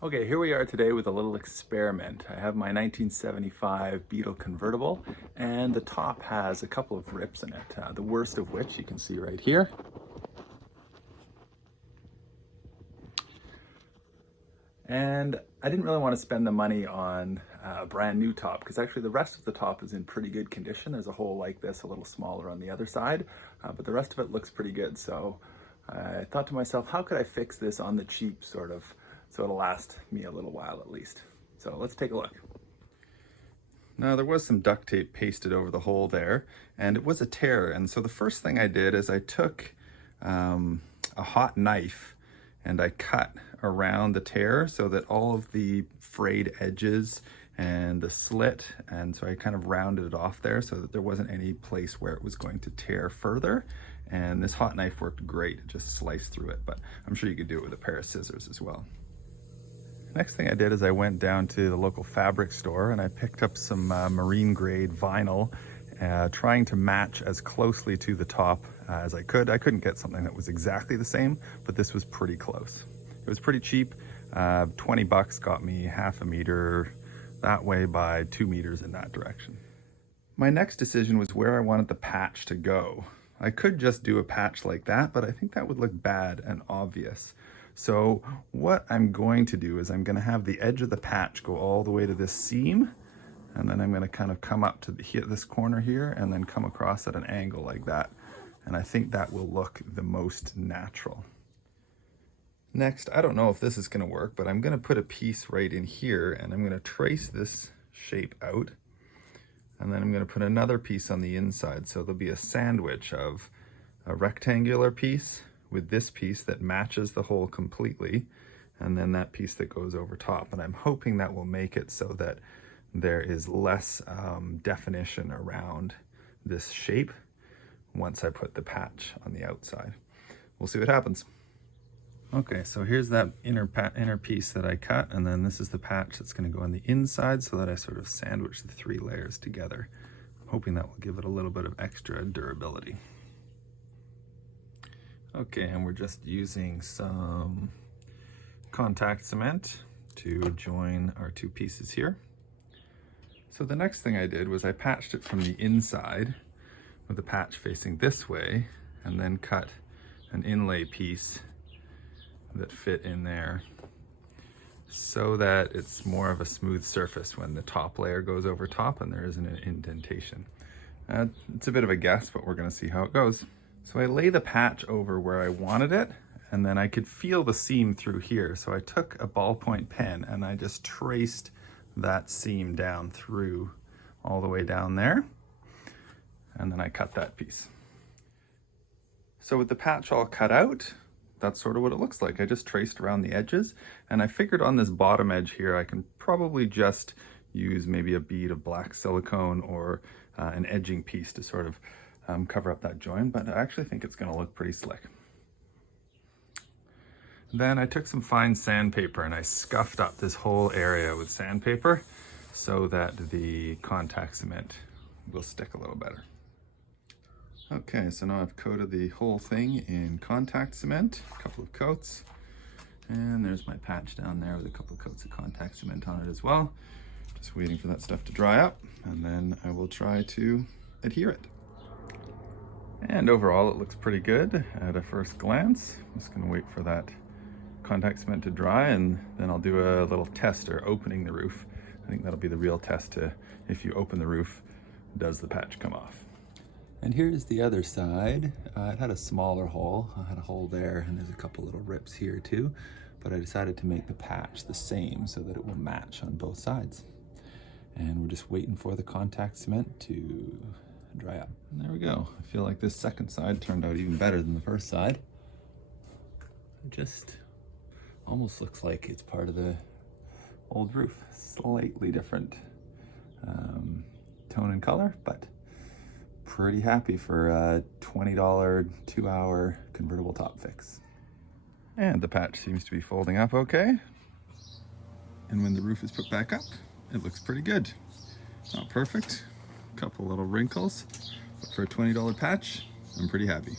Okay, here we are today with a little experiment. I have my 1975 Beetle convertible, and the top has a couple of rips in it, the worst of which you can see right here. And I didn't really want to spend the money on a brand new top because actually the rest of the top is in pretty good condition. There's a hole like this, a little smaller on the other side, but the rest of it looks pretty good. So I thought to myself, how could I fix this on the cheap sort of, so it'll last me a little while at least. So let's take a look. Now there was some duct tape pasted over the hole there, and it was a tear. And so the first thing I did is I took a hot knife and I cut around the tear so that all of the frayed edges and the slit, and so I kind of rounded it off there so that there wasn't any place where it was going to tear further. And this hot knife worked great, it just sliced through it, but I'm sure you could do it with a pair of scissors as well. Next thing I did is I went down to the local fabric store and I picked up some marine grade vinyl, trying to match as closely to the top as I could. I couldn't get something that was exactly the same, but this was pretty close. It was pretty cheap. 20 bucks got me half a meter that way by 2 meters in that direction. My next decision was where I wanted the patch to go. I could just do a patch like that, but I think that would look bad and obvious. So what I'm going to do is I'm going to have the edge of the patch go all the way to this seam, and then I'm going to kind of come up to this corner here and then come across at an angle like that. And I think that will look the most natural. Next, I don't know if this is going to work, but I'm going to put a piece right in here and I'm going to trace this shape out. And then I'm going to put another piece on the inside. So there'll be a sandwich of a rectangular piece with this piece that matches the hole completely, and then that piece that goes over top. And I'm hoping that will make it so that there is less definition around this shape once I put the patch on the outside. We'll see what happens. Okay, so here's that inner piece that I cut, and then this is the patch that's going to go on the inside so that I sort of sandwich the 3 layers together. I'm hoping that will give it a little bit of extra durability. Okay, and we're just using some contact cement to join our 2 pieces here. So the next thing I did was I patched it from the inside with the patch facing this way, and then cut an inlay piece that fit in there so that it's more of a smooth surface when the top layer goes over top and there isn't an indentation. It's a bit of a guess, but we're going to see how it goes. So I lay the patch over where I wanted it, and then I could feel the seam through here. So I took a ballpoint pen and I just traced that seam down through all the way down there. And then I cut that piece. So with the patch all cut out, that's sort of what it looks like. I just traced around the edges, and I figured on this bottom edge here, I can probably just use maybe a bead of black silicone or an edging piece to sort of cover up that joint, but I actually think it's going to look pretty slick. Then I took some fine sandpaper and I scuffed up this whole area with sandpaper so that the contact cement will stick a little better. Okay, so now I've coated the whole thing in contact cement, a couple of coats, and there's my patch down there with a couple of coats of contact cement on it as well. Just waiting for that stuff to dry up, and then I will try to adhere it. And overall, it looks pretty good at a first glance. I'm just gonna wait for that contact cement to dry, and then I'll do a little test or opening the roof. I think that'll be the real test to, if you open the roof, does the patch come off? And here's the other side. It had a smaller hole. I had a hole there, and there's a couple little rips here too, but I decided to make the patch the same so that it will match on both sides. And we're just waiting for the contact cement to dry up. And there we go. I feel like this second side turned out even better than the first side. It just almost looks like it's part of the old roof. Slightly different tone and color, but pretty happy for a $20 2-hour convertible top fix. And the patch seems to be folding up okay. And when the roof is put back up, it looks pretty good. Not perfect, couple little wrinkles, but for a $20 patch, I'm pretty happy.